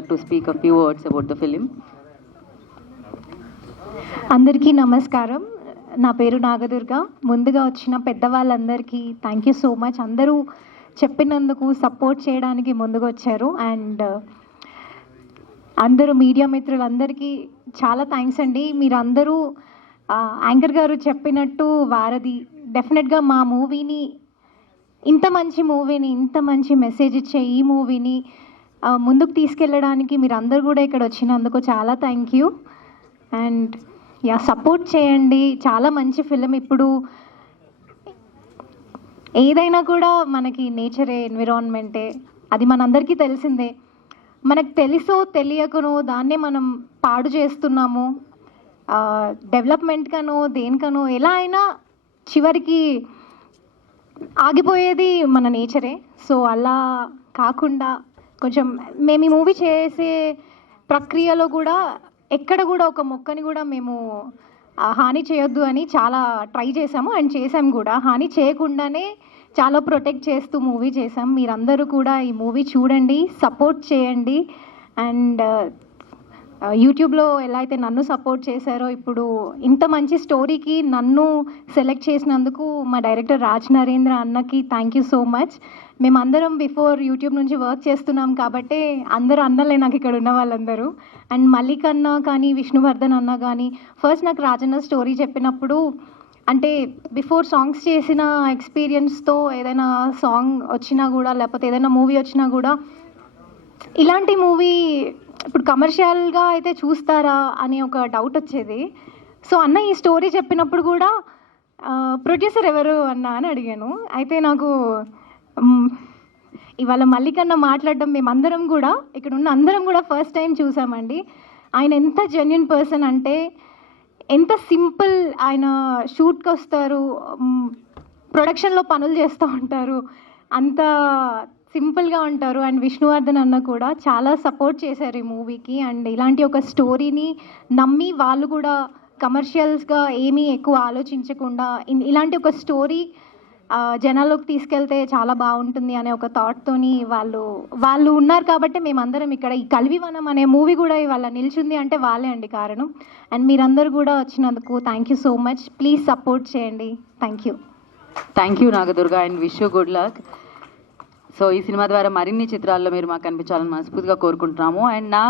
to speak a few words about the film. అందరికీ నమస్కారం. నా పేరు నాగదుర్గ. ముందుగా వచ్చిన పెద్దవాళ్ళందరికీ థ్యాంక్ యూ సో మచ్. అందరూ చెప్పినందుకు సపోర్ట్ చేయడానికి ముందుకు వచ్చారు. అండ్ అందరూ మీడియా మిత్రులందరికీ చాలా థ్యాంక్స్ అండి. మీరందరూ యాంకర్ గారు చెప్పినట్టు వారధి డెఫినెట్గా మా మూవీని, ఇంత మంచి మెసేజ్ ఇచ్చే ఈ మూవీని ముందుకు తీసుకెళ్ళడానికి మీరు అందరూ కూడా ఇక్కడ వచ్చినందుకు చాలా థ్యాంక్ యూ. అండ్ సపోర్ట్ చేయండి. చాలా మంచి ఫిలిం. ఇప్పుడు ఏదైనా కూడా మనకి నేచరే, ఎన్విరాన్మెంటే, అది మనందరికీ తెలిసిందే. మనకు తెలుసో తెలియకనో దాన్నే మనం పాడు చేస్తున్నాము. డెవలప్మెంట్కనో దేనికనో ఎలా అయినా చివరికి ఆగిపోయేది మన నేచరే. సో అలా కాకుండా కొంచెం మేము ఈ మూవీ చేసే ప్రక్రియలో కూడా ఎక్కడ కూడా ఒక మొక్కని కూడా మేము హాని చేయొద్దు అని చాలా ట్రై చేసాము అండ్ చేసాము కూడా. హాని చేయకుండానే చాలా ప్రొటెక్ట్ చేస్తూ మూవీ చేసాం. మీరందరూ కూడా ఈ మూవీ చూడండి, సపోర్ట్ చేయండి. అండ్ యూట్యూబ్లో ఎలా అయితే నన్ను సపోర్ట్ చేశారో, ఇప్పుడు ఇంత మంచి స్టోరీకి నన్ను సెలెక్ట్ చేసినందుకు మా డైరెక్టర్ రాజ్ నరేంద్ర అన్నకి థ్యాంక్ యూ సో మచ్. మేమందరం బిఫోర్ యూట్యూబ్ నుంచి వర్క్ చేస్తున్నాం కాబట్టి అందరూ అన్నలే నాకు ఇక్కడ ఉన్న వాళ్ళందరూ. అండ్ మల్లిక్ అన్న కానీ, విష్ణువర్ధన్ అన్న కానీ, ఫస్ట్ నాకు రాజన్న స్టోరీ చెప్పినప్పుడు అంటే బిఫోర్ సాంగ్స్ చేసిన ఎక్స్పీరియన్స్తో ఏదైనా సాంగ్ వచ్చినా కూడా, లేకపోతే ఏదైనా మూవీ వచ్చినా కూడా ఇలాంటి మూవీ ఇప్పుడు కమర్షియల్గా అయితే చూస్తారా అని ఒక డౌట్ వచ్చేది. సో అన్న ఈ స్టోరీ చెప్పినప్పుడు కూడా ప్రొడ్యూసర్ ఎవరు అన్న అని అడిగాను. అయితే నాకు ఇవాళ మల్లికన్న మాట్లాడడం మేమందరం కూడా, ఇక్కడ ఉన్న అందరం కూడా ఫస్ట్ టైం చూసామండి. ఆయన ఎంత జెన్యున్ పర్సన్ అంటే, ఎంత సింపుల్. ఆయన షూట్కి వస్తారు, ప్రొడక్షన్లో పనులు చేస్తూ ఉంటారు, అంత సింపుల్గా ఉంటారు. అండ్ విష్ణువర్ధన్ అన్న కూడా చాలా సపోర్ట్ చేశారు ఈ మూవీకి. అండ్ ఇలాంటి ఒక స్టోరీని నమ్మి వాళ్ళు కూడా కమర్షియల్స్గా ఏమీ ఎక్కువ ఆలోచించకుండా ఇలాంటి ఒక స్టోరీ జనాల్లోకి తీసుకెళ్తే చాలా బాగుంటుంది అనే ఒక థాట్తోని వాళ్ళు ఉన్నారు కాబట్టి మేమందరం ఇక్కడ ఈ కల్వివనం అనే మూవీ కూడా ఇవాళ నిల్చుంది అంటే వాళ్ళే అండి కారణం. అండ్ మీరందరూ కూడా వచ్చినందుకు thank you so much. Please support చేయండి. Thank you. Thank you Nagadurga and wish you good luck. So ఈ సినిమా ద్వారా మరిన్ని చిత్రాల్లో మీరు మాకు కనిపించాలని మనస్ఫూర్తిగా కోరుకుంటున్నాము. అండ్ నా